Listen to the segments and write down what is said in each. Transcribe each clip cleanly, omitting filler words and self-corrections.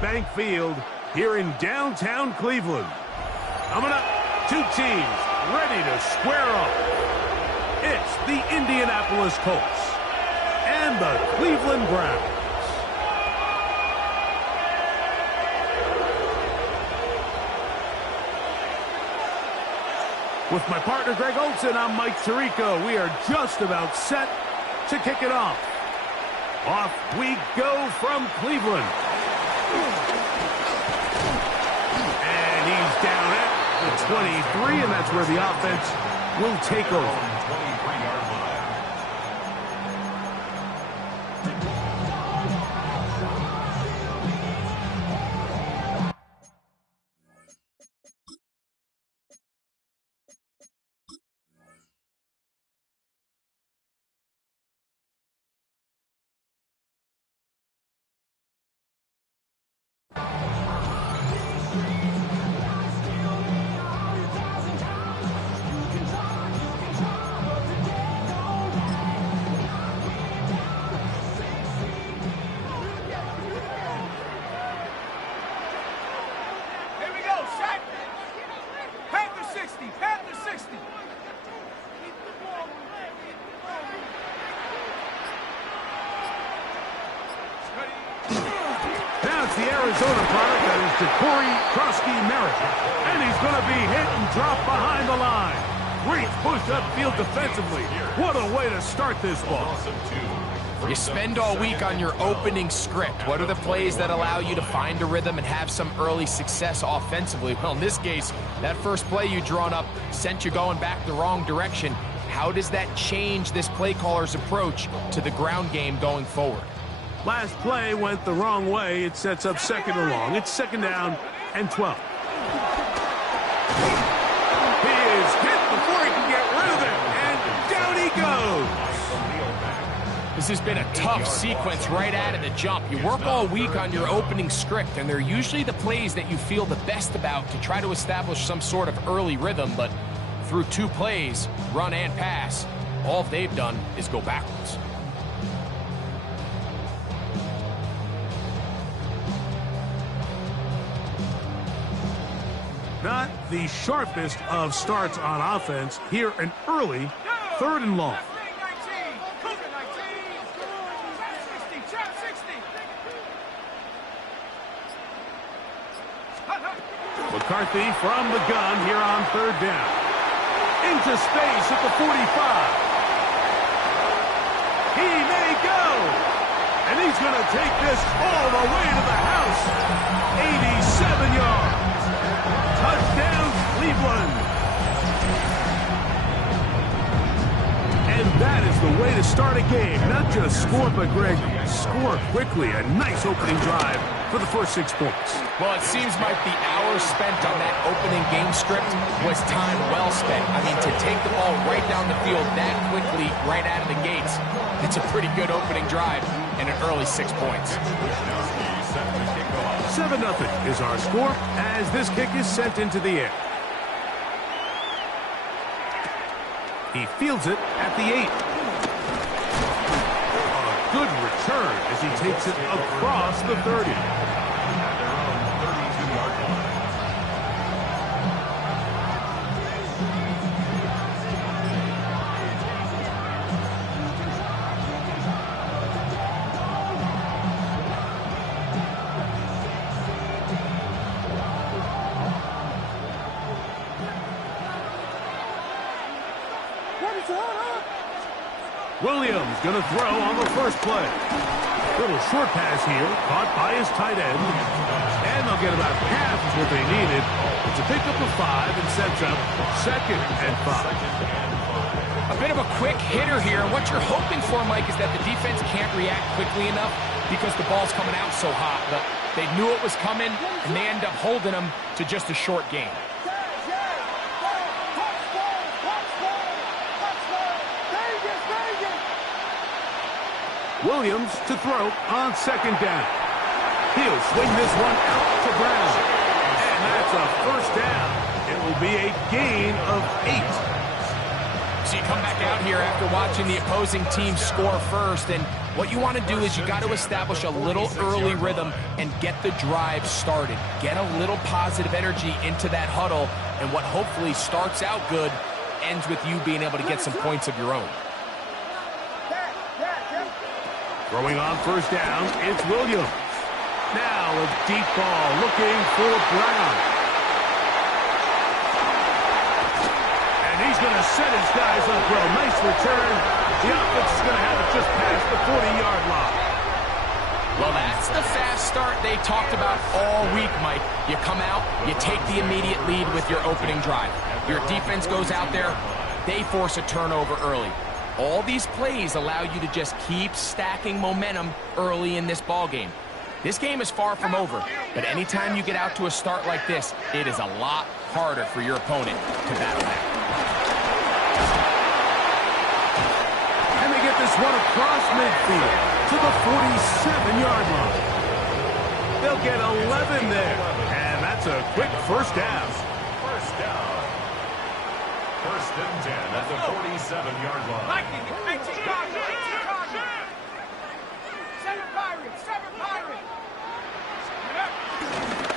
Bank Field here in downtown Cleveland. Coming up, two teams ready to square off. It's the Indianapolis Colts and the Cleveland Browns. With my partner Greg Olson, I'm Mike Tirico. We are just about set to kick it off. Off we go from Cleveland. And he's down at the 23, and that's where the offense will take over. Arizona product, that is Ja'Cory Krosky-Merritt. And he's going to be hit and dropped behind the line. Great push upfield defensively. What a way to start this ball. You spend all week on your opening script. What are the plays that allow you to find a rhythm and have some early success offensively? Well, in this case, that first play you drawn up sent you going back the wrong direction. How does that change this play caller's approach to the ground game going forward? Last play went the wrong way. It sets up second and long. It's second down and 12. He is hit before he can get rid of it, and down he goes. This has been a tough sequence right out of the jump. You work all week on your opening script, and they're usually the plays that you feel the best about to try to establish some sort of early rhythm, but through two plays, run and pass, all they've done is go backwards. Not the sharpest of starts on offense. Here an early third and long. McCarthy from the gun here on third down. Into space at the 45. He may go. And he's going to take this all the way to the house. 87 yards. Touchdown, Cleveland. And that is the way to start a game. Not just score, but, Greg, score quickly. A nice opening drive for the first 6 points. Well, it seems like the hours spent on that opening game script was time well spent. I mean, to take the ball right down the field that quickly, right out of the gates, it's a pretty good opening drive and an early 6 points. 7-0 is our score as this kick is sent into the air. He fields it at the 8. A good return as he takes it across the 30. Williams going to throw on the first play. Little short pass here, caught by his tight end. And they'll get about half of what they needed. It's a pickup of 5 and sets up second and 5. A bit of a quick hitter here. What you're hoping for, Mike, is that the defense can't react quickly enough because the ball's coming out so hot. But they knew it was coming, and they end up holding them to just a short game. Williams to throw on second down. He'll swing this one out to Brown. And that's a first down. It will be a gain of 8. So you come back out here after watching the opposing team score first, and what you want to do is you got to establish a little early rhythm and get the drive started. Get a little positive energy into that huddle, and what hopefully starts out good ends with you being able to get some points of your own. Throwing on first down, it's Williams. Now a deep ball looking for Brown. And he's going to set his guys up well. Nice return. The offense is going to have it just past the 40-yard line. Well, that's the fast start they talked about all week, Mike. You come out, you take the immediate lead with your opening drive. Your defense goes out there, they force a turnover early. All these plays allow you to just keep stacking momentum early in this ball game. This game is far from over, but anytime you get out to a start like this, it is a lot harder for your opponent to battle back. And they get this one across midfield to the 47-yard line. They'll get 11 there, and that's a quick first down. First down. First and 10 at the 47-yard line.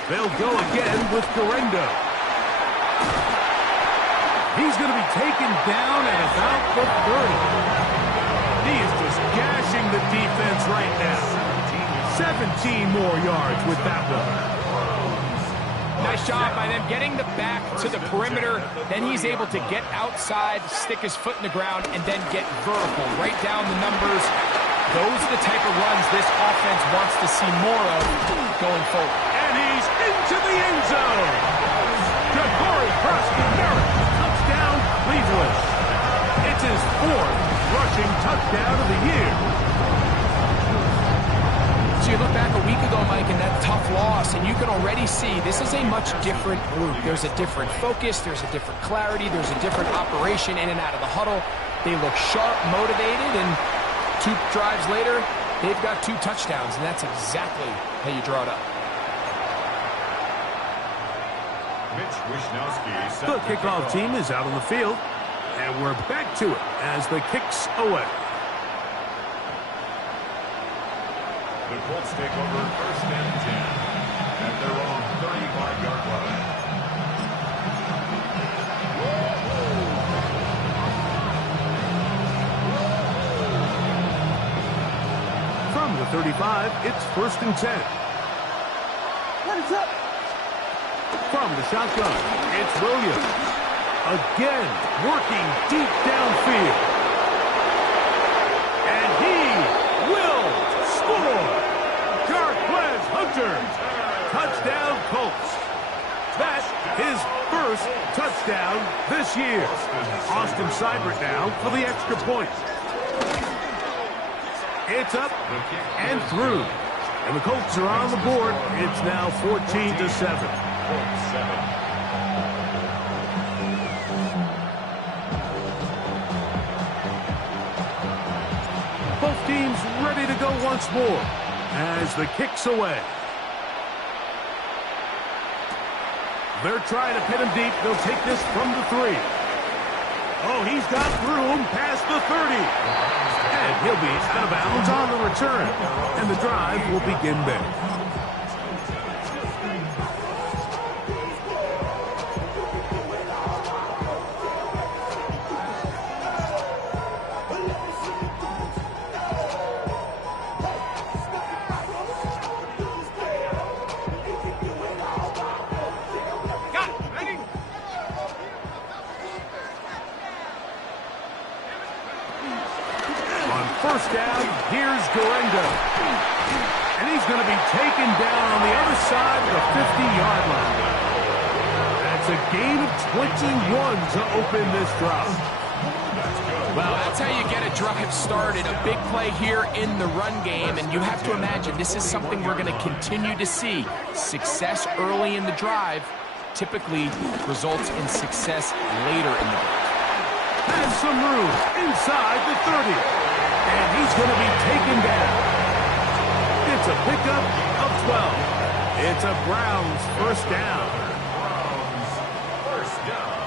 They'll go again with Garendo. He's going to be taken down at about the 30. He is just gashing the defense right now. 17 more yards with that one. Nice job by them getting the back to the perimeter. Then he's able to get outside, stick his foot in the ground, and then get vertical. Right down the numbers. Those are the type of runs this offense wants to see more of going forward. And he's into the end zone. Jabari Preston-Merritt, touchdown Cleveland. It's his 4th rushing touchdown of the year. So you look back a week ago, Mike, and that tough loss, and you can already see this is a much different group. There's a different focus, there's a different clarity, there's a different operation in and out of the huddle. They look sharp, motivated, and 2 drives later, they've got 2 touchdowns, and that's exactly how you draw it up. The kickoff team is out on the field, and we're back to it as the kick's away. The Colts take over first and 10 at their own 35-yard line. From the 35, it's first and 10. From the shotgun, it's Williams. Again, working deep downfield. And he will score. Jarquez Hunter. Touchdown Colts. That's his first touchdown this year. Austin Seibert now for the extra point. It's up and through. And the Colts are on the board. It's now 14-7. Both teams ready to go once more as the kick's away. They're trying to pin him deep. They'll take this from the 3. Oh, he's got room past the 30. And he'll be out of bounds on the return. And the drive will begin there. First down, here's Garendo. And he's going to be taken down on the other side of the 50-yard line. That's a gain of 21 to open this drive. Well, that's how you get a drive started. A big play here in the run game, and you have to imagine this is something we're going to continue to see. Success early in the drive typically results in success later in the drive. Has some room inside the 30. And he's going to be taken down. It's a pickup of 12. It's a Browns first down. Browns first down.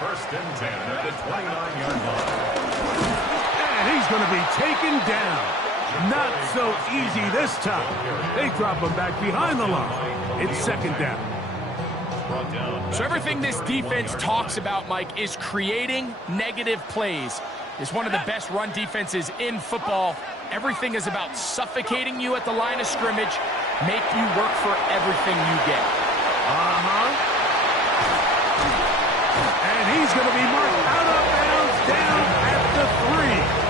First and 10 at the 29-yard line. And he's going to be taken down. Not so easy this time. They drop him back behind the line. It's second down. So everything this defense talks about, Mike, is creating negative plays. It's one of the best run defenses in football. Everything is about suffocating you at the line of scrimmage, make you work for everything you get. And he's going to be marked out of bounds down at the 3.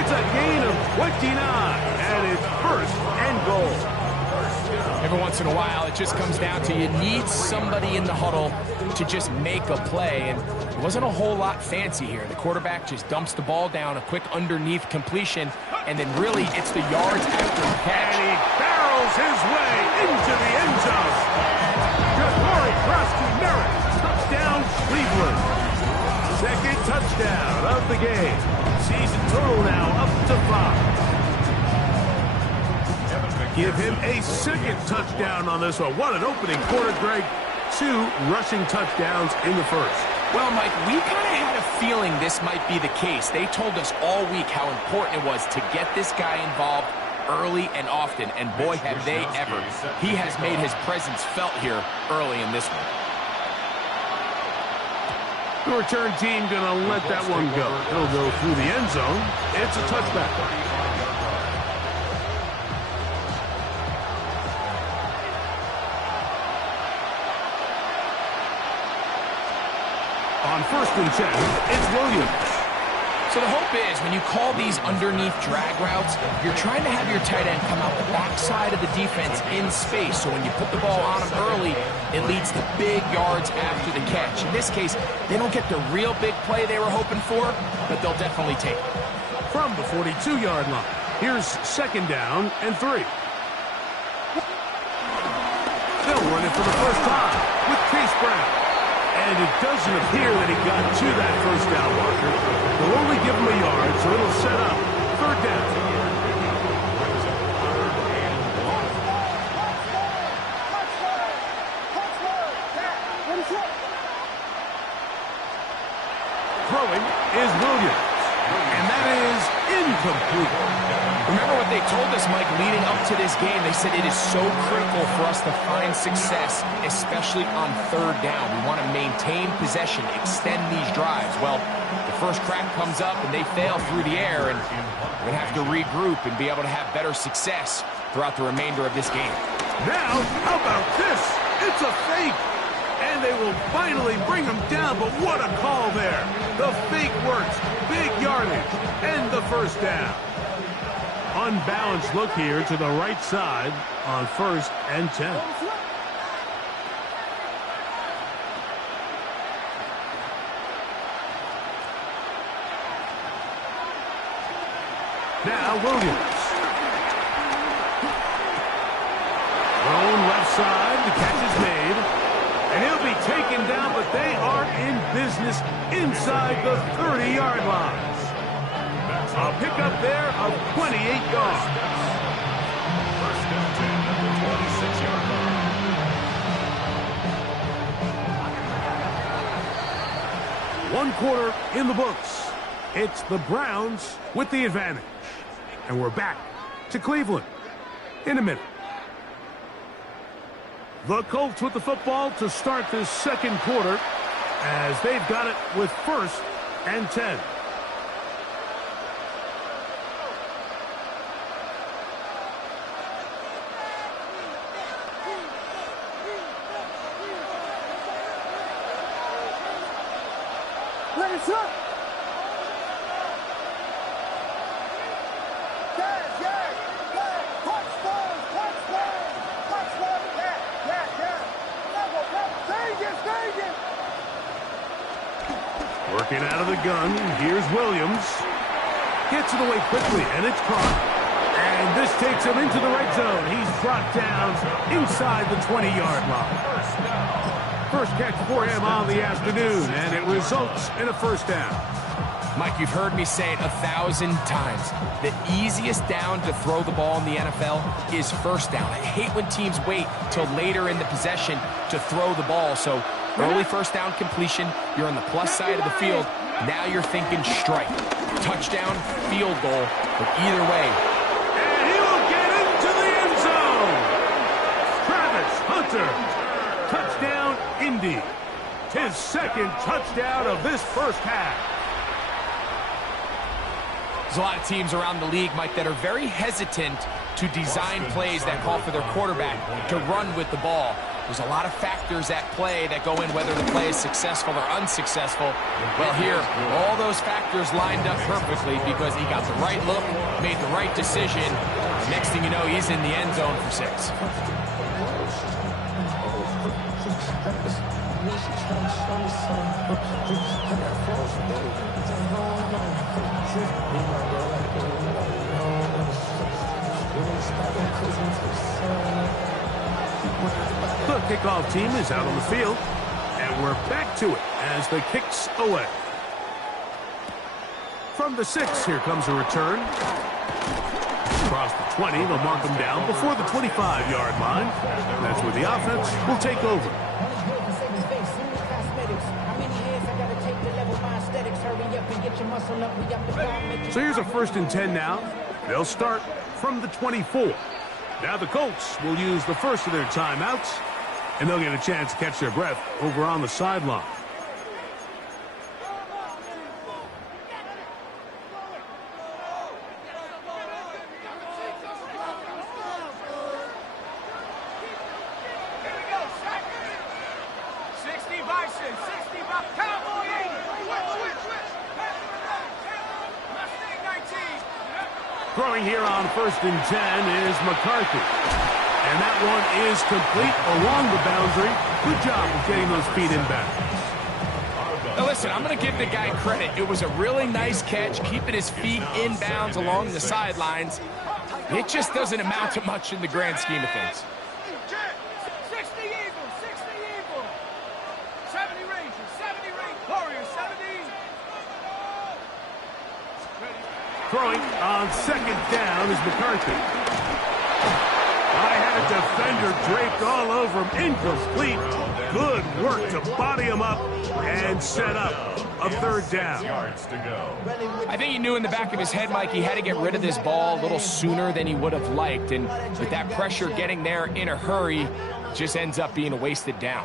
It's a gain of 29, and it's first and goal. Every once in a while, it just comes down to you need somebody in the huddle to just make a play, and it wasn't a whole lot fancy here. The quarterback just dumps the ball down, a quick underneath completion, and then really it's the yards after the catch. And he barrels his way into the end zone. Jahari Krosky-Merritt, touchdown Cleveland. Second touchdown of the game. Season total now up to 5. Give him a second touchdown on this one. What an opening quarter, Greg. 2 rushing touchdowns in the first. Well, Mike, we kind of had a feeling this might be the case. They told us all week how important it was to get this guy involved early and often, and boy, have they ever. He has made his presence felt here early in this one. The return team going to let that one go. It'll go through the end zone. It's a touchback. On first and 10, it's Williams. So the hope is when you call these underneath drag routes, you're trying to have your tight end come out the backside of the defense in space. So when you put the ball on him early, it leads to big yards after the catch. In this case, they don't get the real big play they were hoping for, but they'll definitely take it. From the 42-yard line, here's second down and 3. They'll run it for the first time with Chase Brown. And it doesn't appear that he got to that first down marker. They'll only give him a yard, so it'll set up third down. Throwing is Williams. And that is incomplete. Remember what they told us, Mike, leading up to this game. They said it is so critical for us to find success, especially on third down. We want to maintain possession, extend these drives. Well, the first crack comes up and they fail through the air, and we're going to have to regroup and be able to have better success throughout the remainder of this game. Now, how about this? It's a fake. And they will finally bring him down, but what a call there. The fake works. Big yardage. And the first down. Unbalanced look here to the right side on first and 10. Now Williams. Thrown left side. The catch is made. And he'll be taken down, but they are in business inside the 30-yard line. A pickup there of 28 yards. First and 10 at the 26-yard line. 1 quarter in the books. It's the Browns with the advantage. And we're back to Cleveland in a minute. The Colts with the football to start this second quarter as they've got it with first and 10. Let's up. Working out of the gun, here's Williams. Gets it away quickly, and it's caught. And this takes him into the red zone. He's brought down inside the 20-yard line. First catch for him on the afternoon, and it results in a first down. Mike, you've heard me say it 1,000 times. The easiest down to throw the ball in the NFL is first down. I hate when teams wait till later in the possession to throw the ball. So Early first down completion. You're on the plus side of the field. Now you're thinking strike. Touchdown, field goal, but either way. And he will get into the end zone. Travis Hunter. Touchdown, Indy. His second touchdown of this first half. There's a lot of teams around the league, Mike, that are very hesitant to design plays that call for their quarterback to run with the ball. There's a lot of factors at play that go in whether the play is successful or unsuccessful. Well, here, all those factors lined up perfectly because he got the right look, made the right decision. Next thing you know, he's in the end zone for 6. The kickoff team is out on the field, and we're back to it as the kicks away. From the 6, here comes a return. Across the 20, they'll mark them down before the 25-yard line. That's where the offense will take over. So here's a 1st and 10 now. They'll start from the 24. Now the Colts will use the first of their timeouts, and they'll get a chance to catch their breath over on the sideline. Throwing here on 1st and 10 is McCarthy. And that one is complete along the boundary. Good job of getting those feet in bounds. Now listen, I'm going to give the guy credit. It was a really nice catch, keeping his feet in bounds along the sidelines. It just doesn't amount to much in the grand scheme of things. 60 Eagles, 60 Eagles. 70 Rangers, 70 Warriors, 70. Throwing on 2nd down is McCarthy. I had a defender draped all over him. Incomplete. Good work to body him up and set up a 3rd down. I think he knew in the back of his head, Mike, he had to get rid of this ball a little sooner than he would have liked. And with that pressure getting there in a hurry, just ends up being a wasted down.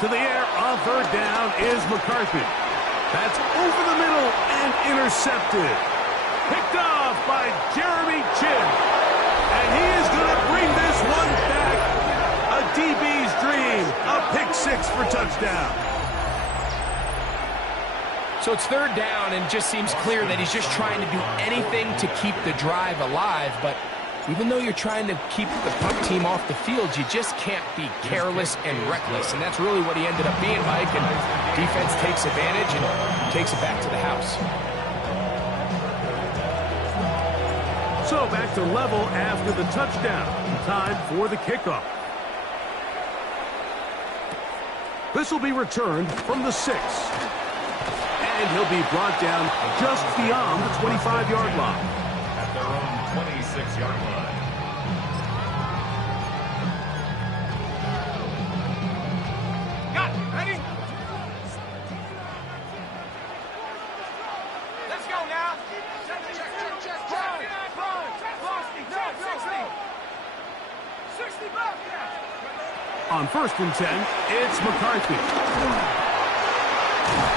To the air on 3rd down is McCarthy. That's over the middle and intercepted. Picked off by Jeremy Chin. And he is going to bring this one back. A DB's dream. A pick 6 for touchdown. So it's 3rd down, and it just seems clear that he's just trying to do anything to keep the drive alive. But even though you're trying to keep the punt team off the field, you just can't be careless and reckless. And that's really what he ended up being, Mike. And defense takes advantage and takes it back to the house. So back to level after the touchdown. Time for the kickoff. This will be returned from the 6. And he'll be brought down just beyond the 25-yard line. At their own 26-yard line. Got it. Ready? Let's go now. Check. 60 back. On 1st and 10, it's McCarthy.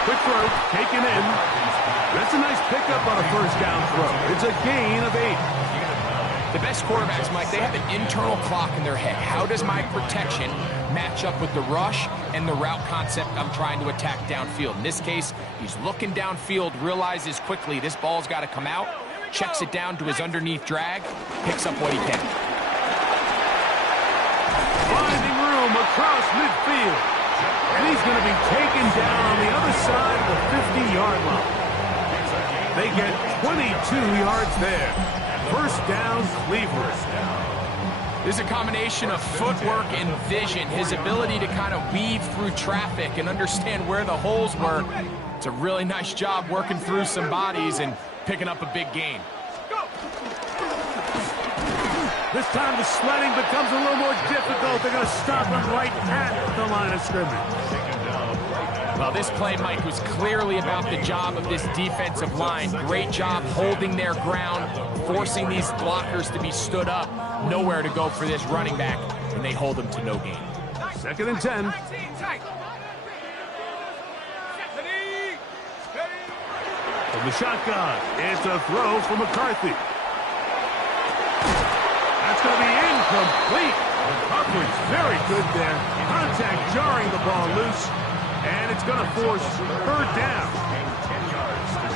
Quick throw, taken in. That's a nice pickup on a 1st down throw. It's a gain of 8. The best quarterbacks, Mike, they have an internal clock in their head. How does my protection match up with the rush and the route concept I'm trying to attack downfield? In this case, he's looking downfield, realizes quickly this ball's got to come out, checks it down to his underneath drag, picks up what he can. Finding room across midfield. And he's going to be taken down on the other side of the 50-yard line. They get 22 yards there. 1st down, Cleveland. There's a combination of footwork and vision, his ability to kind of weave through traffic and understand where the holes were. It's a really nice job working through some bodies and picking up a big gain. This time the sledding becomes a little more difficult. They're going to stop him right at the line of scrimmage. Well, this play, Mike, was clearly about the job of this defensive line. Great job holding their ground, forcing these blockers to be stood up. Nowhere to go for this running back, and they hold him to no gain. 2nd and 10. 19, tight. Steady. From the shotgun, it's a throw for McCarthy. That's going to be incomplete. The coverage very good there. Contact jarring the ball loose, and it's going to force 3rd down.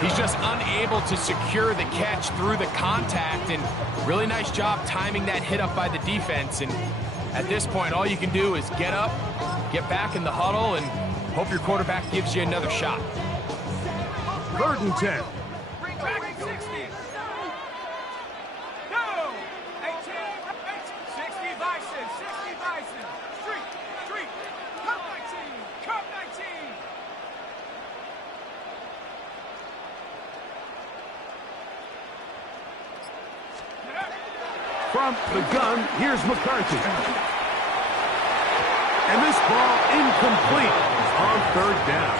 He's just unable to secure the catch through the contact, and really nice job timing that hit up by the defense. And at this point, all you can do is get up, get back in the huddle, and hope your quarterback gives you another shot. 3rd and 10. Bring back 60. Go. 18. 60 Bison. 60 Bison. Street. Cup 19. Cup 19. From the gun, here's McCarthy. And this ball incomplete on 3rd down.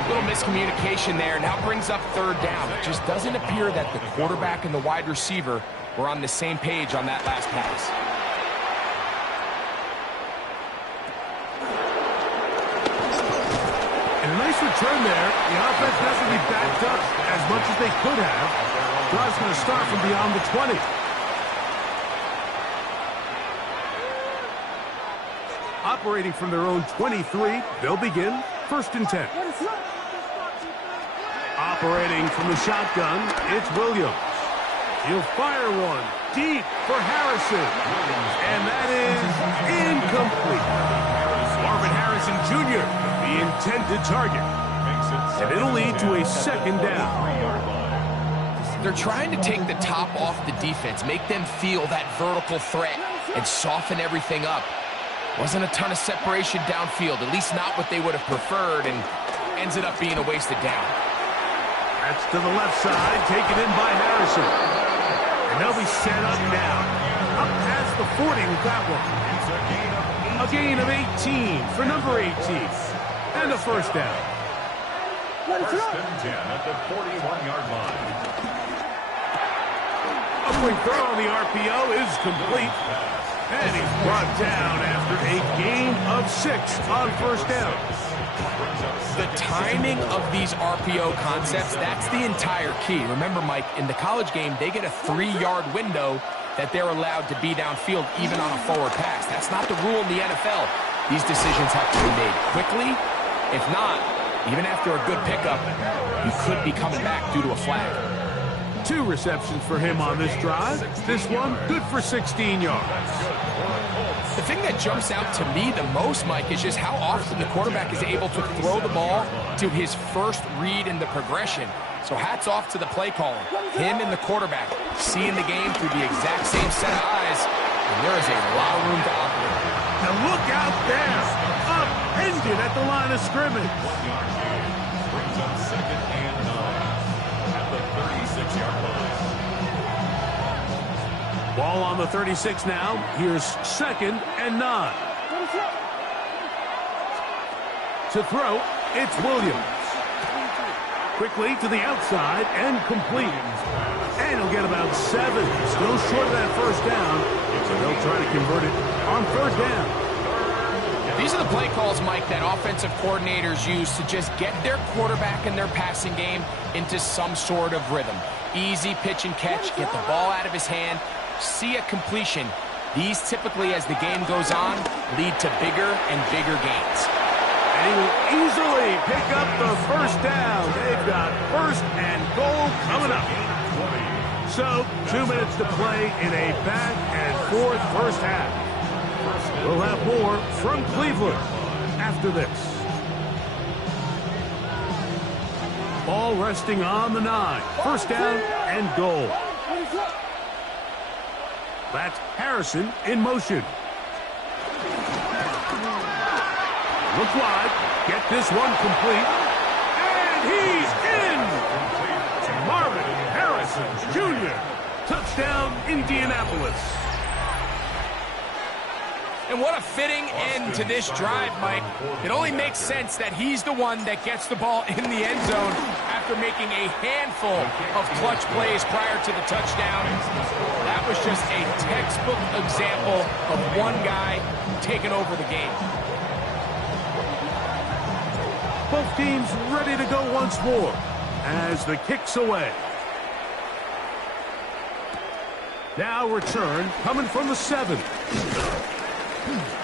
A little miscommunication there. Now brings up 3rd down. It just doesn't appear that the quarterback and the wide receiver were on the same page on that last pass. And a nice return there. The offense doesn't be backed up as much as they could have. Drive's going to start from beyond the 20. Operating from their own 23, they'll begin 1st and 10. Operating from the shotgun, it's Williams. He'll fire one deep for Harrison. And that is incomplete. Marvin Harrison Jr., the intended target. And it'll lead to a 2nd down. They're trying to take the top off the defense, make them feel that vertical threat, and soften everything up. Wasn't a ton of separation downfield, at least not what they would have preferred, and ends it up being a wasted down. That's to the left side, taken in by Harrison. And they'll be set up now. Up past the 40 with that one. A gain of 18 for number 18. And a 1st down. 1st and 10 at the 41-yard line. Upward throw on the RPO is complete. And he's brought down after a gain of 6 on 1st down. The timing of these RPO concepts, that's the entire key. Remember, Mike, in the college game, they get a 3-yard window that they're allowed to be downfield even on a forward pass. That's not the rule in the NFL. These decisions have to be made quickly. If not, even after a good pickup, you could be coming back due to a flag. 2 receptions for him on this drive. This one, good for 16 yards. The thing that jumps out to me the most, Mike, is just how often the quarterback is able to throw the ball to his first read in the progression. So hats off to the play caller. Him and the quarterback seeing the game through the exact same set of eyes, and there is a lot of room to operate. And look out there, upended at the line of scrimmage. Brings up 2nd and 9 at the 36-yard line. Ball on the 36 now. Here's 2nd and 9. To throw, it's Williams. Quickly to the outside and complete. And he'll get about 7. Still short of that 1st down. So they'll try to convert it on 3rd down. These are the play calls, Mike, that offensive coordinators use to just get their quarterback and their passing game into some sort of rhythm. Easy pitch and catch, get the ball out of his hand, see a completion. These typically, as the game goes on, lead to bigger and bigger gains. And he will easily pick up the 1st down. They've got 1st and goal coming up. So, 2 minutes to play in a back and forth first half. We'll have more from Cleveland after this. Ball resting on the 9. 1st down and goal. That's Harrison in motion. Look wide. Get this one complete. And he's in! Marvin Harrison Jr. Touchdown, Indianapolis. And what a fitting end to this drive, Mike. It only makes sense that he's the one that gets the ball in the end zone after making a handful of clutch plays prior to the touchdown. That was just a textbook example of one guy taking over the game. Both teams ready to go once more as the kick's away. Now return coming from the 7.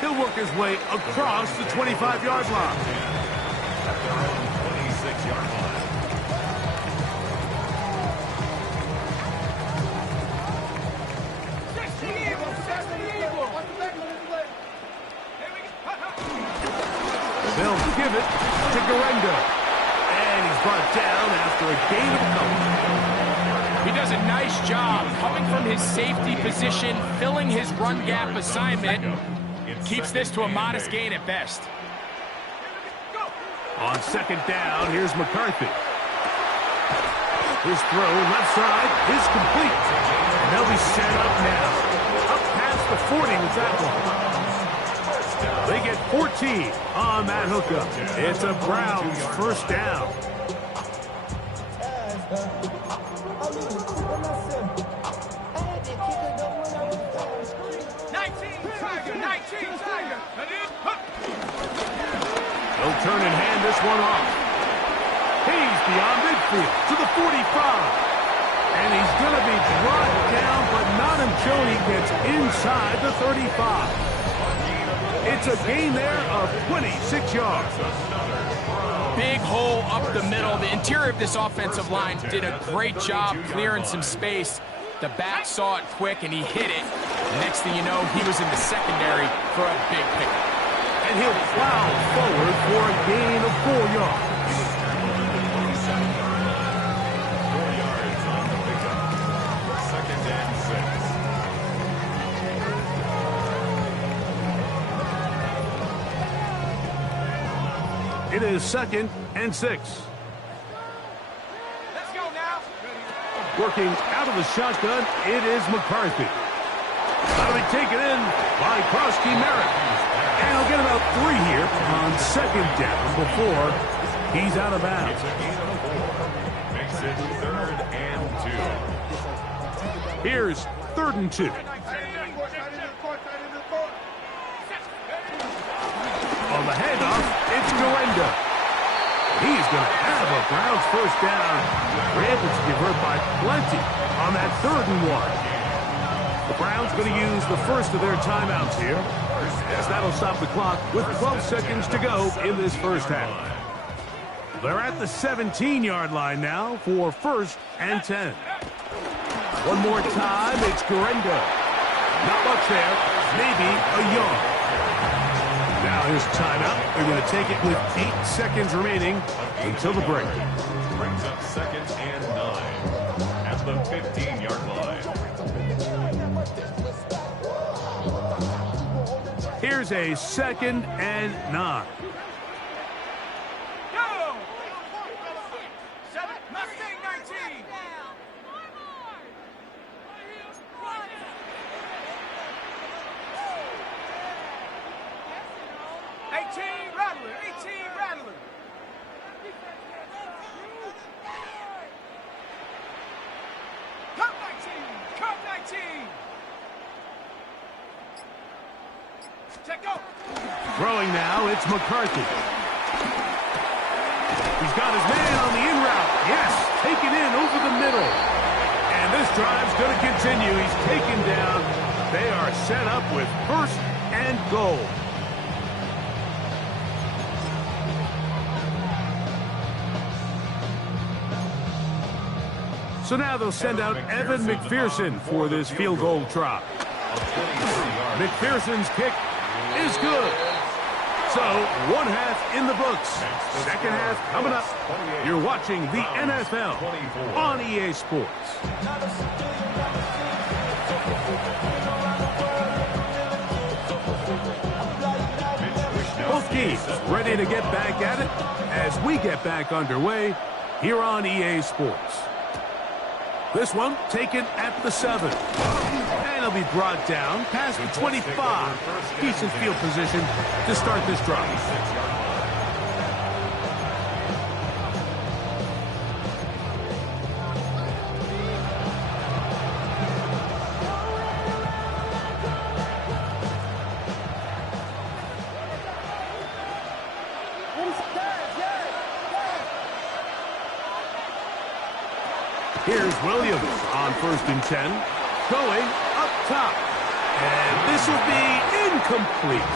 He'll work his way across the 25-yard line. At their own 26-yard line. They'll give it to Garendo. And he's brought down after a gain of a couple. He does a nice job coming from his safety position, filling his run gap assignment. Keeps this to a modest gain at best. On second down, here's McCarthy. His throw left side is complete. And they'll be set up now. Up past the 40 with that one. They get 14 on that hookup. It's a Browns first down. They'll turn and hand this one off. He's beyond midfield to the 45. And he's going to be brought down, but not until he gets inside the 35. It's a gain there of 26 yards. Big hole up the middle. The interior of this offensive line did a great job clearing some space. The back saw it quick, and he hit it. Next thing you know, he was in the secondary for a big pickup. And he'll plow forward for a gain of 4 yards. 4 yards on the pickup. Second and 6. It is second and 6. Let's go now. Working out of the shotgun, it is McCarthy. That'll be taken in by Krosky Merritt. And he'll get about 3 here on second down before he's out of bounds. It's a gain of 4. Makes it 3rd and 2. Here's 3rd and 2. On the handoff, it's Garendo. He's going to have a Browns first down. Ravens convert by plenty on that 3rd and 1. The Browns going to use the first of their timeouts here, as that'll stop the clock with 12 seconds to go in this first half. They're at the 17-yard line now for 1st and 10. One more time, it's Garendo. Not much there, maybe a yard. Now his timeout. They're going to take it with 8 seconds remaining until the break. Brings up 2nd and 9 at the 15-yard line. Here's a 2nd and 9. Go! 7, Mustang 19. 18, Rattler. 18, Rattler. Cup 19. Cup 19. Check go. Throwing now, it's McCarthy. He's got his man on the in route. Yes, taken in over the middle. And this drive's going to continue. He's taken down. They are set up with 1st and goal. So now they'll send out Evan McPherson for this field goal try. McPherson's kick is good. So, 1 half in the books. Second half coming up. You're watching the NFL on EA Sports. Both teams ready to get back at it as we get back underway here on EA Sports. This one taken at the 7. And he'll be brought down past the 25. Decent field position to start this drive. Here's Williams on 1st and 10. Going up top. And this will be incomplete.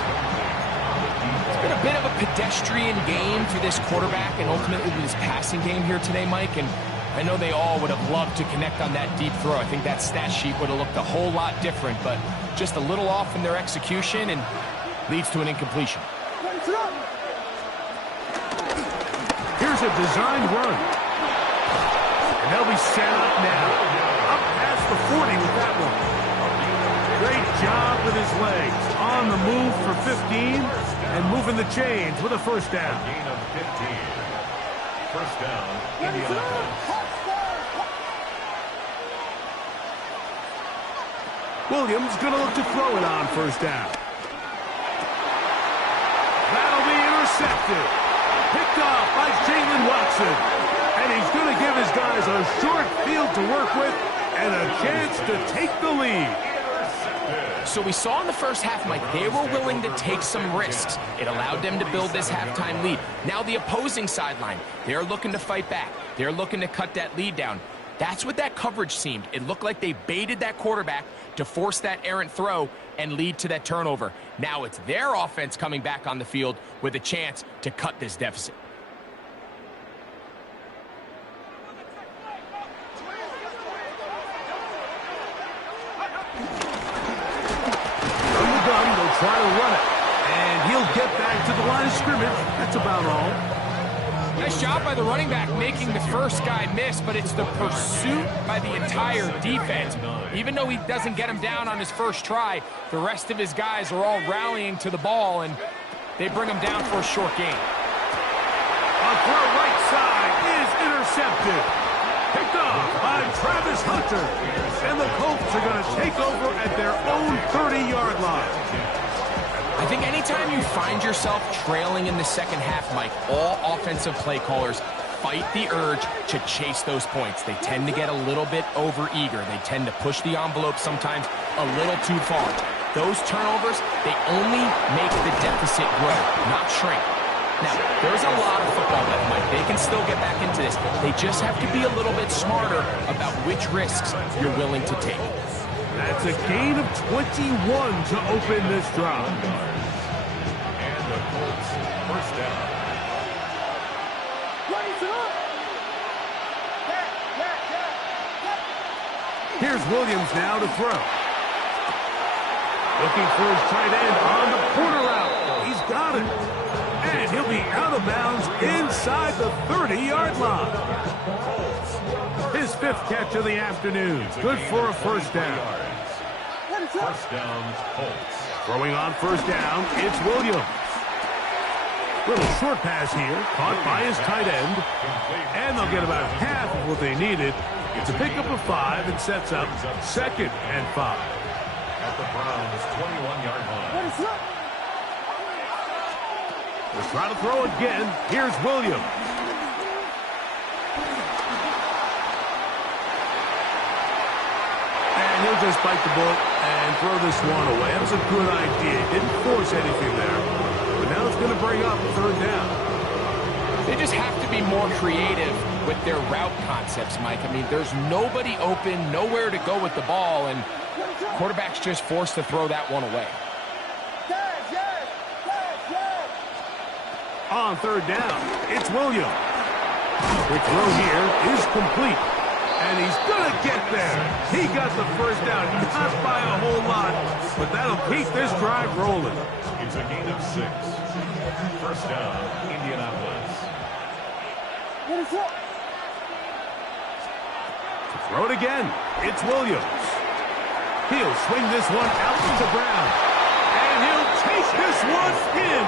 It's been a bit of a pedestrian game for this quarterback and ultimately this passing game here today, Mike. And I know they all would have loved to connect on that deep throw. I think that stat sheet would have looked a whole lot different, but just a little off in their execution and leads to an incompletion. Here's a designed run. And they'll be set up now. Up past the 40 with that one. Great job with his legs. On the move for 15 and moving the chains with a first down. Gain of 15. First down, Indianapolis. Williams going to look to throw it on 1st down. That'll be intercepted. Picked off by Jalen Watson. And he's going to give his guys a short field to work with and a chance to take the lead. So we saw in the first half, Mike, they were willing to take some risks. It allowed them to build this halftime lead. Now the opposing sideline, they're looking to fight back. They're looking to cut that lead down. That's what that coverage seemed. It looked like they baited that quarterback to force that errant throw and lead to that turnover. Now it's their offense coming back on the field with a chance to cut this deficit. Try to run it, and he'll get back to the line of scrimmage. That's about all. Nice job by the running back making the first guy miss, but it's the pursuit by the entire defense. Even though he doesn't get him down on his first try, the rest of his guys are all rallying to the ball, and they bring him down for a short gain. A throw right side is intercepted. Picked off by Travis Hunter. And the Colts are going to take over at their own 30-yard line. I think anytime you find yourself trailing in the second half, Mike, all offensive play callers fight the urge to chase those points. They tend to get a little bit overeager. They tend to push the envelope sometimes a little too far. Those turnovers, they only make the deficit grow, not shrink. Now, there's a lot of football left, Mike. They can still get back into this. They just have to be a little bit smarter about which risks you're willing to take. That's a gain of 21 to open this drive. And the Colts, first down. Here's Williams now to throw. Looking for his tight end on the corner route. He's got it. And he'll be out of bounds inside the 30-yard line. His 5th catch of the afternoon. Good for a first down. First down, Colts. Throwing on 1st down, it's Williams. Little short pass here, caught by his tight end. And they'll get about half of what they needed to pick up a 5 and sets up 2nd and 5. At the Browns' 21-yard line. They'll try to throw again. Here's Williams. And he'll just bite the bullet and throw this one away. That was a good idea. Didn't force anything there. But now it's going to bring up 3rd down. They just have to be more creative with their route concepts, Mike. I mean, there's nobody open, nowhere to go with the ball, and quarterback's just forced to throw that one away. On 3rd down, it's Williams. The throw here is complete. And he's going to get there. He got the first down. Not by a whole lot, but that'll keep this drive rolling. It's a gain of 6. First down, Indianapolis. To throw it again, it's Williams. He'll swing this one out to Brown. And he'll take this one in.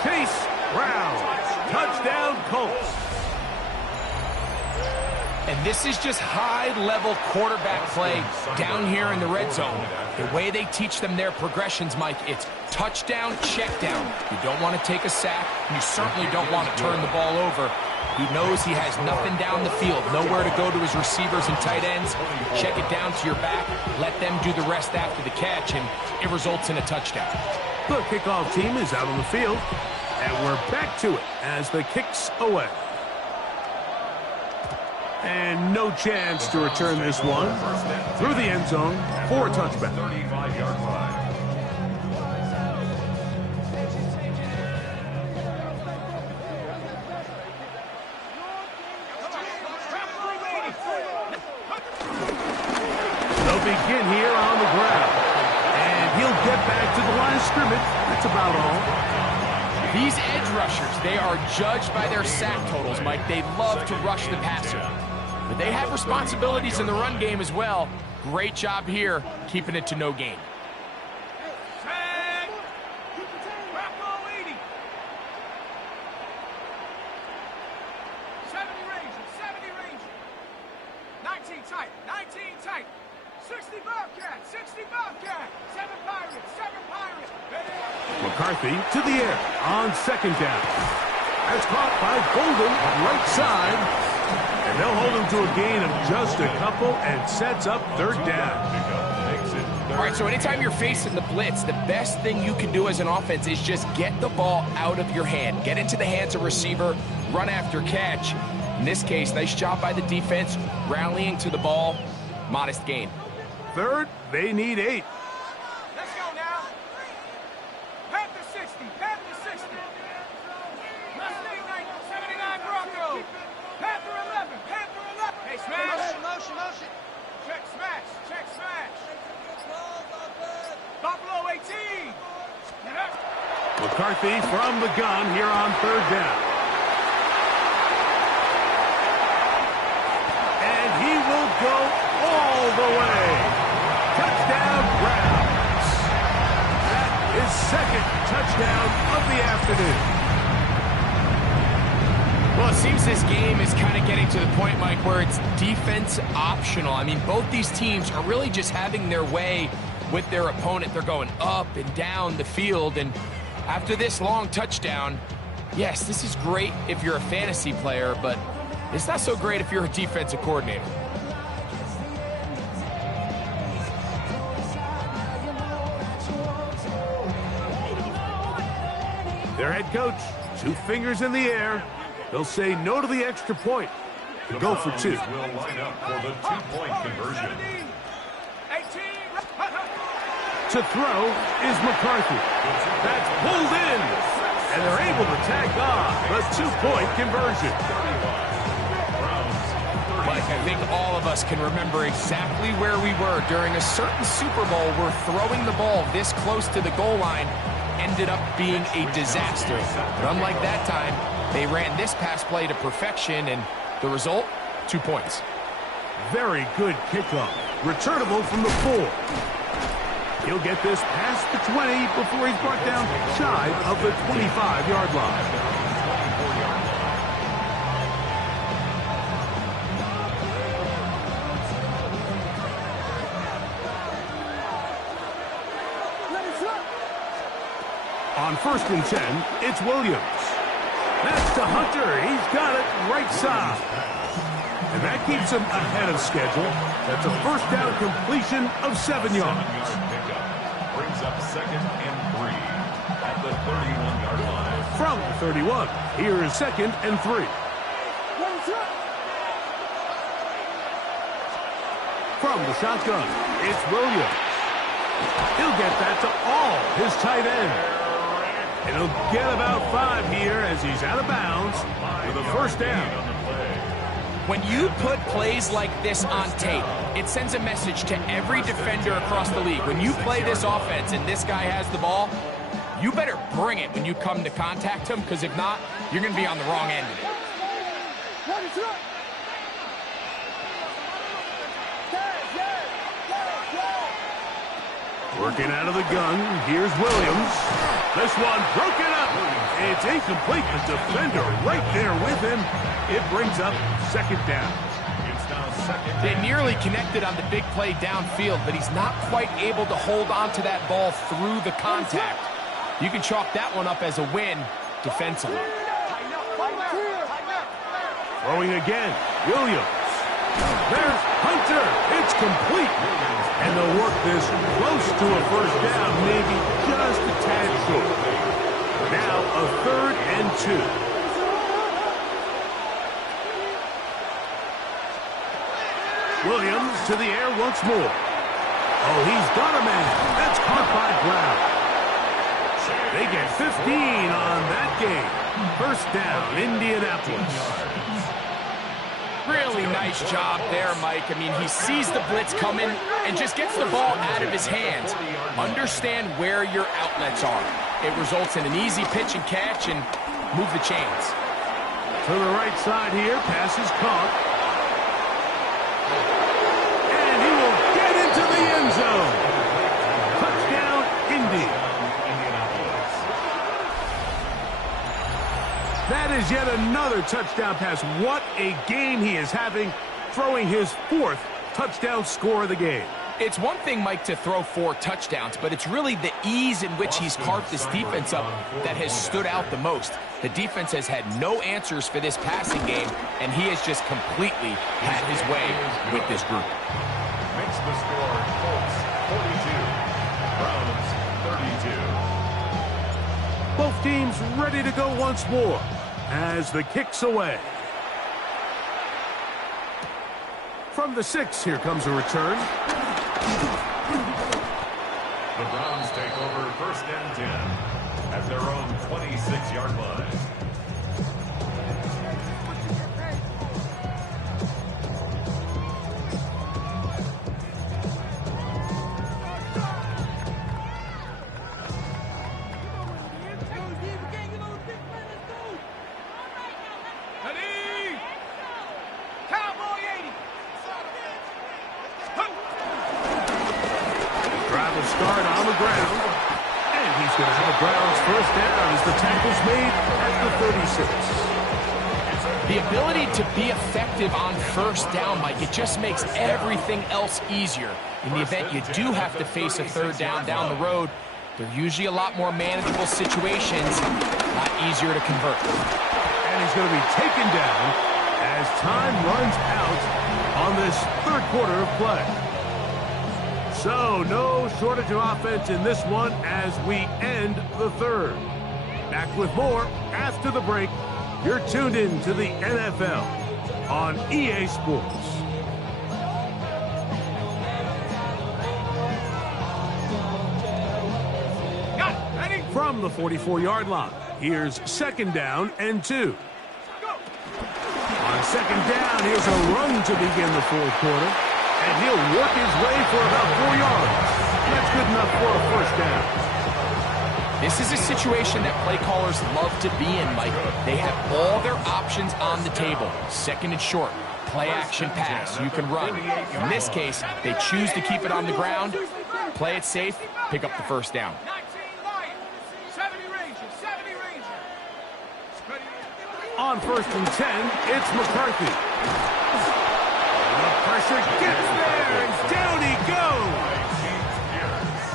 Chase Brown. Touchdown, Colts. And this is just high-level quarterback play down here in the red zone. The way they teach them their progressions, Mike, it's touchdown, check down. You don't want to take a sack, and you certainly don't want to turn the ball over. He knows he has nothing down the field, nowhere to go to his receivers and tight ends. Check it down to your back, let them do the rest after the catch, and it results in a touchdown. The kickoff team is out on the field, and we're back to it as the kick's away. And no chance to return this one through the end zone for a touchback. 35-yard line. They'll begin here on the ground. And he'll get back to the line of scrimmage. That's about all. These edge rushers, they are judged by their sack totals, Mike. They love to rush the passer. But they have responsibilities in the run game as well. Great job here, keeping it to no gain. Tag. Wrap ball 80. 70 Ranger. 19 tight. 19 tight. 60 Bobcat. 60 Bobcat. 7 Pirates. 7 Pirates. McCarthy to the air on second down. That's caught by Golden, right side. And they'll hold him to a gain of just a couple and sets up third down. All right, so anytime you're facing the blitz, the best thing you can do as an offense is just get the ball out of your hand. Get into the hands of receiver, run after catch. In this case, nice job by the defense, rallying to the ball. Modest gain. Third, they need 8. Let's go now. Panther 60. Panther 60. Mustang 79 Bronco. Panther 11. Panther 11. Hey, smash. Motion. Check smash. Check smash. Buffalo 18. McCarthy from the gun here on third down. And he will go all the way. Touchdown, Browns. That is second touchdown of the afternoon. Well, it seems this game is kind of getting to the point, Mike, where it's defense optional. I mean, both these teams are really just having their way with their opponent. They're going up and down the field, and after this long touchdown, yes, this is great if you're a fantasy player, but it's not so great if you're a defensive coordinator. Their head coach, 2 fingers in the air. He'll say no to the extra point. To go for 2. Will line up for the 2-point conversion. 18. To throw is McCarthy. That's pulled in. And they're able to tack on the 2-point conversion. Mike, I think all of us can remember exactly where we were during a certain Super Bowl where throwing the ball this close to the goal line ended up being a disaster. But unlike that time, they ran this pass play to perfection, and the result, 2 points. Very good kickoff. Returnable from the 4. He'll get this past the 20 before he's brought down shy of the 25-yard line. On 1st and 10, it's Williams. That's to Hunter. He's got it right side. And that keeps him ahead of schedule. That's a first down completion of 7 yards. Brings up 2nd and 3 at the 31-yard line. From the 31, here is 2nd and 3. From the shotgun, it's Williams. He'll get that to all his tight end. And he'll get about 5 here as he's out of bounds with a first down. When you put plays like this on tape, it sends a message to every defender across the league. When you play this offense and this guy has the ball, you better bring it when you come to contact him, because if not, you're going to be on the wrong end of it. Working out of the gun, here's Williams. This one broken up. It's incomplete. The defender right there with him. It brings up 2nd down. It's They nearly connected on the big play downfield, but he's not quite able to hold on to that ball through the contact. You can chalk that one up as a win defensively. Throwing again, Williams. There's Hunter. It's complete. And they'll work this close to a first down, maybe just a tad short. Now a 3rd and 2. Williams to the air once more. Oh, he's got a man. That's caught by Brown. They get 15 on that game. First down, Indianapolis. Really nice job there, Mike. I mean, he sees the blitz coming and just gets the ball out of his hands. Understand where your outlets are. It results in an easy pitch and catch and move the chains. To the right side here, pass is caught. And he will get into the end zone. Touchdown, Indy. That is yet another touchdown pass. What a game he is having, throwing his 4th touchdown score of the game. It's one thing, Mike, to throw 4 touchdowns, but it's really the ease in which he's carved this defense up that has stood out the most. The defense has had no answers for this passing game, and he has just completely had his way with this group. Makes the score Colts 42, Browns 32. Both teams ready to go once more as the kick's away. From the 6, here comes a return. The Browns take over 1st and 10 at their own 26-yard line. Start on the ground, and he's going to have Browns first down as the tackle's made at the 36. The ability to be effective on first down, Mike, it just makes everything else easier. In the event you do have to face a 3rd down the road, they're usually a lot more manageable situations, a lot easier to convert. And he's going to be taken down as time runs out on this 3rd quarter of play. So, no shortage of offense in this one as we end the 3rd. Back with more after the break. You're tuned in to the NFL on EA Sports. From the 44-yard line, here's 2nd down and 2. On 2nd down, here's a run to begin the 4th quarter. And he'll work his way for about 4 yards. That's good enough for a first down. This is a situation that play callers love to be in, Mike. They have all their options on the table. 2nd and short, play action pass, you can run. In this case, they choose to keep it on the ground, play it safe, pick up the first down. 70 Ranger. On 1st and 10, it's McCarthy. The pressure gets there, and down he goes.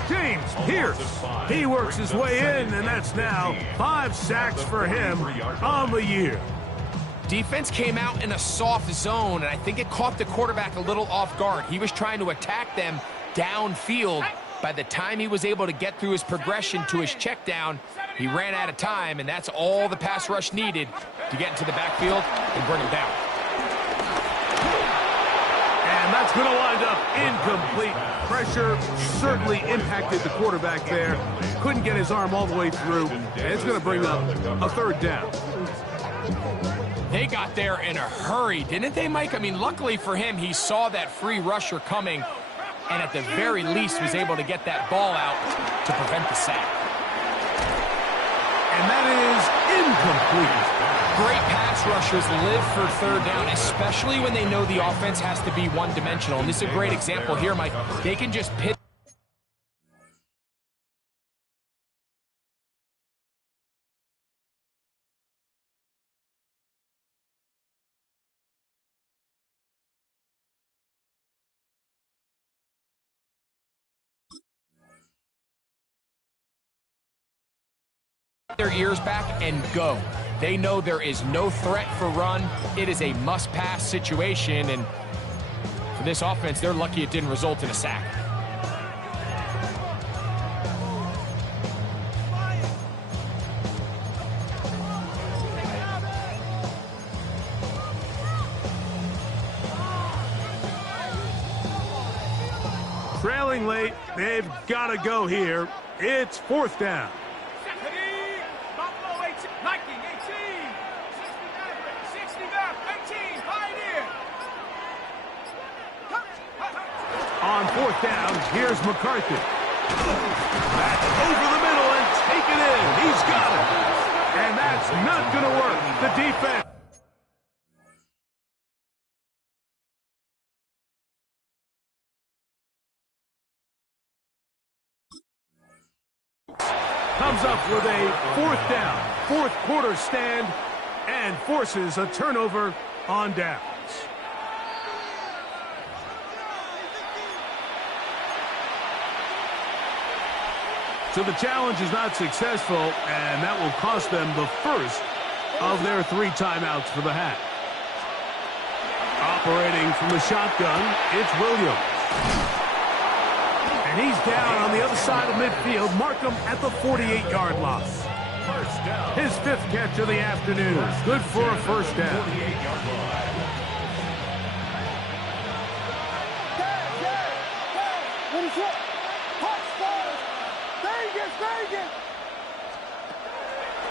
James Pierce. He works his way in, and that's now 5 sacks for him on the year. Defense came out in a soft zone, and I think it caught the quarterback a little off guard. He was trying to attack them downfield. By the time he was able to get through his progression to his check down, he ran out of time, and that's all the pass rush needed to get into the backfield and bring him down. And that's going to wind up incomplete. Pressure certainly impacted the quarterback there. Couldn't get his arm all the way through, and it's going to bring up a 3rd down. They got there in a hurry, didn't they, Mike? I mean, luckily for him, he saw that free rusher coming, and at the very least was able to get that ball out to prevent the sack. And that is incomplete. Great pass rushers live for 3rd down, especially when they know the offense has to be one-dimensional. And this is a great example here, Mike. They can just pitch their ears back and go. They know there is no threat for run. It is a must-pass situation, and for this offense, they're lucky it didn't result in a sack. Trailing late, they've got to go here. It's fourth down. Buffalo 18, Viking 18, 60 back, 18, Pioneer. On fourth down, here's McCarthy. That's over the middle and taken in. He's got it. And that's not going to work. The defense. Comes up with a fourth down, fourth quarter stand, and forces a turnover on downs. So the challenge is not successful, and that will cost them the first of their 3 timeouts for the half. Operating from the shotgun, it's Williams. And he's down on the other side of midfield. Mark him at the 48-yard line. His 5th catch of the afternoon. Good for a first down.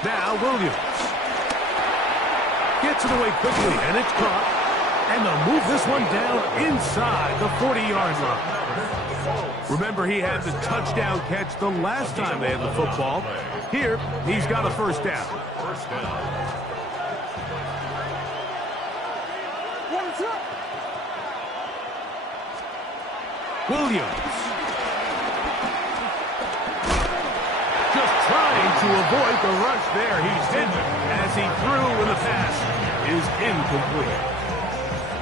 Now Williams gets it away quickly, and it's caught. And they'll move this one down inside the 40-yard line. Remember, he had the touchdown catch the last time they had the football. Here, he's got a first down. Williams. Just trying to avoid the rush there. He's hit as he threw when the pass is incomplete.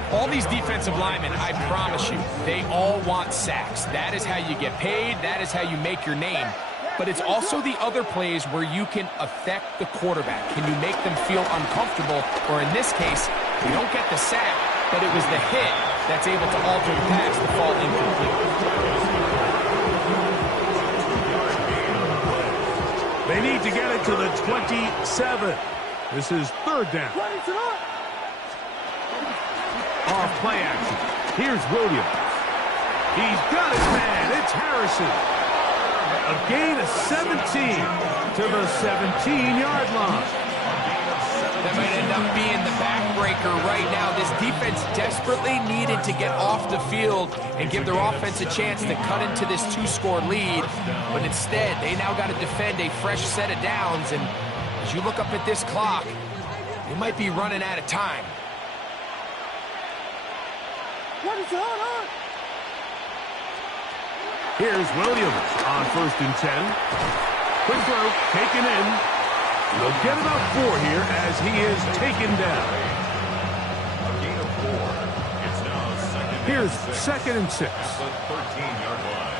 All these defensive linemen, I promise you, they all want sacks. That is how you get paid. That is how you make your name. But it's also the other plays where you can affect the quarterback. Can you make them feel uncomfortable? Or in this case, you don't get the sack, but it was the hit that's able to alter the pass to fall incomplete. They need to get it to the 27. This is third down. Off play action. Here's Williams. He's got his man. It's Harrison. A gain of 17 to the 17-yard line. That might end up being the backbreaker right now. This defense desperately needed to get off the field and give their offense a chance to cut into this 2-score lead. But instead, they now got to defend a fresh set of downs. And as you look up at this clock, they might be running out of time. Here's Williams on 1st and 10. Quick throw, taken in. They'll get about 4 here as he is taken down. A gain of 4. It's now Here's 2nd and 6. the 13-yard line.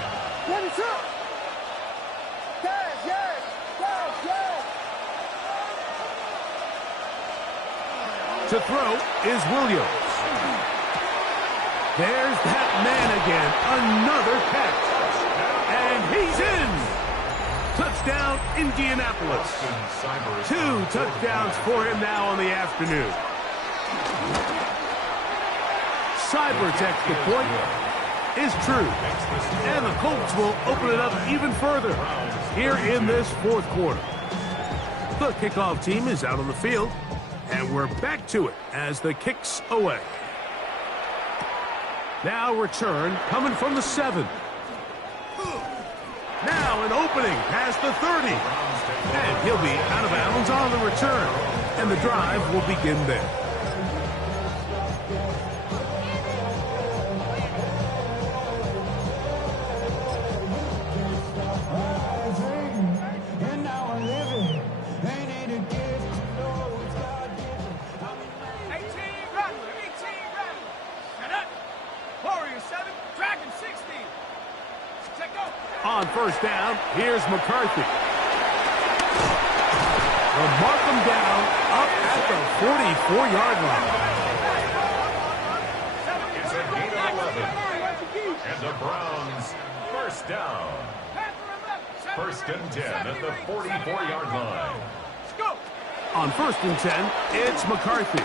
To throw is Williams. There's that man again. Another catch. And he's in. Touchdown, Indianapolis. 2 touchdowns for him now on the afternoon. Cyber's extra point is true. And the Colts will open it up even further here in this 4th quarter. The kickoff team is out on the field. And we're back to it as the kick's away. Now return coming from the 7. Now an opening past the 30. And he'll be out of bounds on the return. And the drive will begin there. On 1st down, here's McCarthy. They'll mark them down up at the 44-yard line. It's a gain of 11. And the Browns first down. First and 10 at the 44-yard line. On first and 10, it's McCarthy.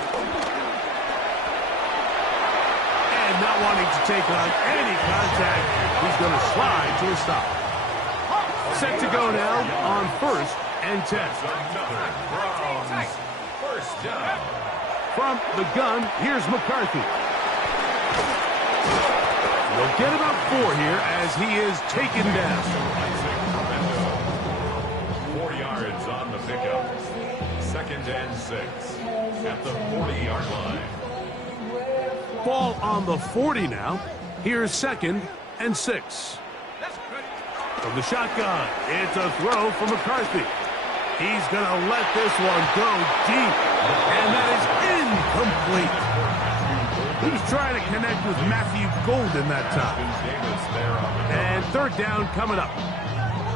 And not wanting to take on any contact, he's going to slide to a stop. Set to go now on first and 10. Another Browns first down. From the gun, here's McCarthy. They'll get about 4 here as he is taken down. 4 yards on the pickup. Second and 6 at the 40-yard line. Ball on the 40 now. Here's second and 6. From the shotgun, it's a throw for McCarthy. He's going to let this one go deep. And that is incomplete. He's trying to connect with Matthew Golden that time. And third down coming up.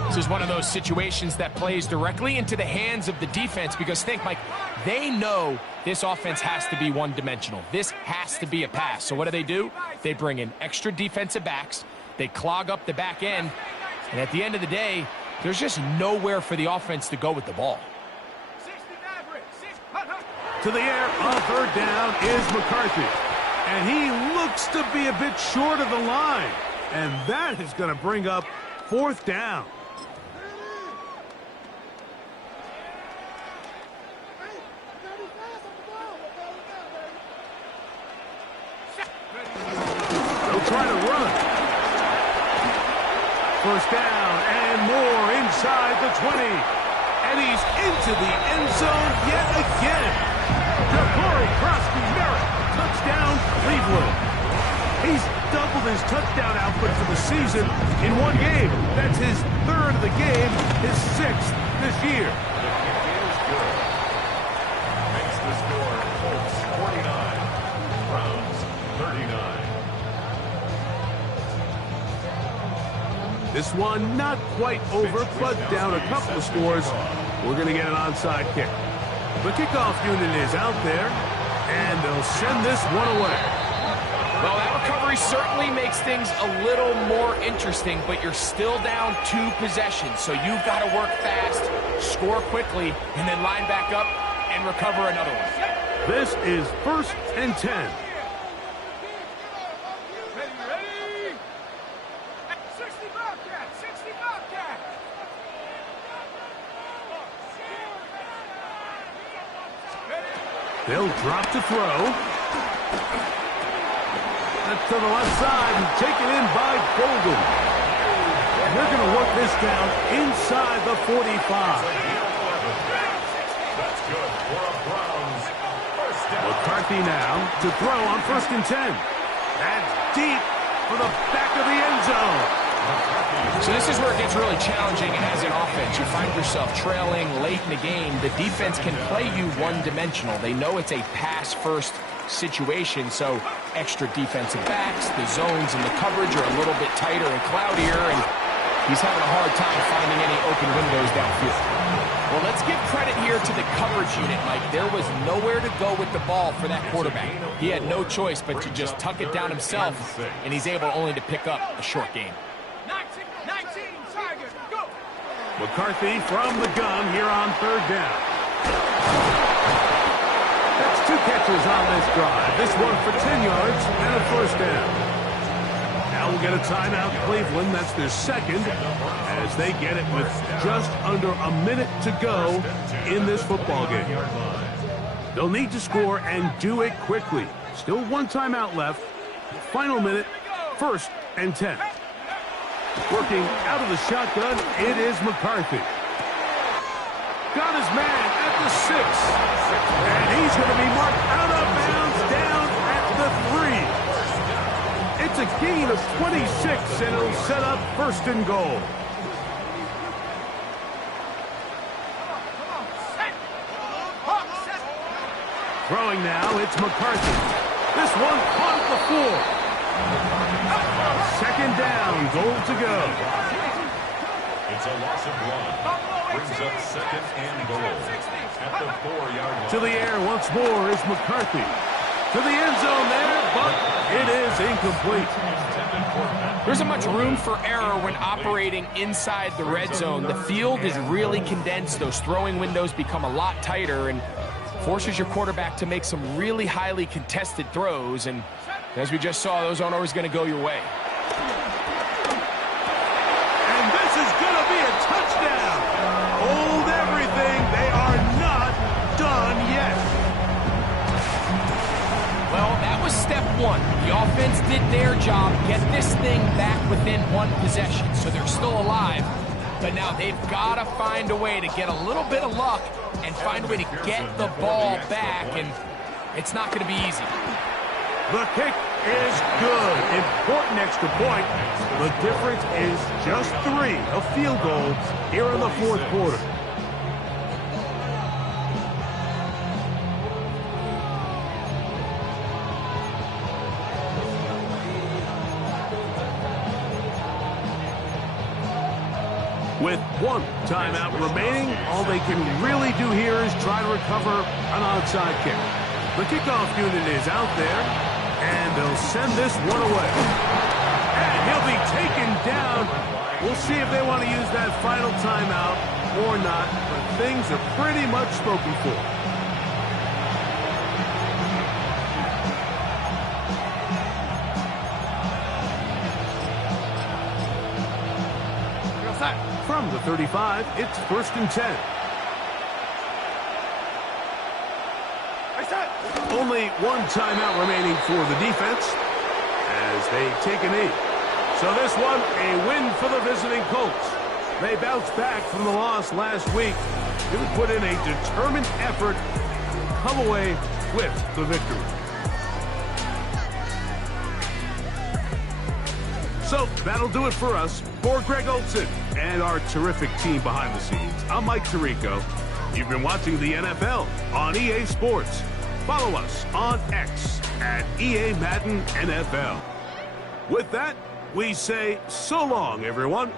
This is one of those situations that plays directly into the hands of the defense because think, Mike, they know this offense has to be one-dimensional. This has to be a pass. So what do? They bring in extra defensive backs. They clog up the back end. And at the end of the day, there's just nowhere for the offense to go with the ball. To the air on third down is McCarthy. And he looks to be a bit short of the line. And that is going to bring up fourth down. They'll try to run. First down and more inside the 20. And he's into the end zone yet again. Jabari Krosky-Merritt, touchdown Cleveland. He's doubled his touchdown output for the season in one game. That's his third of the game, his sixth this year. The kick is good. Makes the score Colts 49, Browns 39. This one not quite over, but down a couple of scores. We're going to get an onside kick. The kickoff unit is out there, and they'll send this one away. Well, that recovery certainly makes things a little more interesting, but you're still down 2 possessions, so you've got to work fast, score quickly, and then line back up and recover another one. This is first and 10. They'll drop to throw. That's to the left side and taken in by Golden. And they're going to work this down inside the 45. That's good for a Browns first down. McCarthy now to throw on first and 10. That's deep for the back of the end zone. So this is where it gets really challenging as an offense. You find yourself trailing late in the game. The defense can play you one-dimensional. They know it's a pass-first situation, so extra defensive backs, the zones and the coverage are a little bit tighter and cloudier, and he's having a hard time finding any open windows downfield. Well, let's give credit here to the coverage unit, Mike. There was nowhere to go with the ball for that quarterback. He had no choice but to just tuck it down himself, and he's able only to pick up a short gain. McCarthy from the gun here on third down. That's 2 catches on this drive. This one for 10 yards and a first down. Now we'll get a timeout, Cleveland. That's their second as they get it with just under a minute to go in this football game. They'll need to score and do it quickly. Still 1 timeout left. Final minute, first and 10. Working out of the shotgun, it is McCarthy. Got his man at the 6. And he's going to be marked out of bounds down at the 3. It's a gain of 26, and it'll set up first and goal. Throwing now, it's McCarthy. This one caught at the 4. Second down, goal to go. It's a loss of 1. Brings up second and goal. at the 4-yard line. To the air once more is McCarthy. To the end zone there, but it is incomplete. There isn't much room for error when operating inside the red zone. The field is really condensed. Those throwing windows become a lot tighter and forces your quarterback to make some really highly contested throws. And as we just saw, those aren't always going to go your way. And this is going to be a touchdown. Hold everything. They are not done yet. Well, that was step one. The offense did their job, get this thing back within one possession, so they're still alive. But now they've got to find a way to get a little bit of luck and find a way to get the ball back, and it's not going to be easy. The kick is good. Important extra point. The difference is just 3, a field goal here in the fourth quarter. With 1 timeout remaining, all they can really do here is try to recover an onside kick. The kickoff unit is out there, and they'll send this one away. And he'll be taken down. We'll see if they want to use that final timeout or not, but things are pretty much spoken for. From the 35, it's 1st and 10. Only 1 timeout remaining for the defense as they take a knee. So this one, a win for the visiting Colts. They bounced back from the loss last week. They would put in a determined effort to come away with the victory. So that'll do it for us. For Greg Olson and our terrific team behind the scenes, I'm Mike Tirico. You've been watching the NFL on EA Sports. Follow us on X at EA Madden NFL. With that, we say so long, everyone.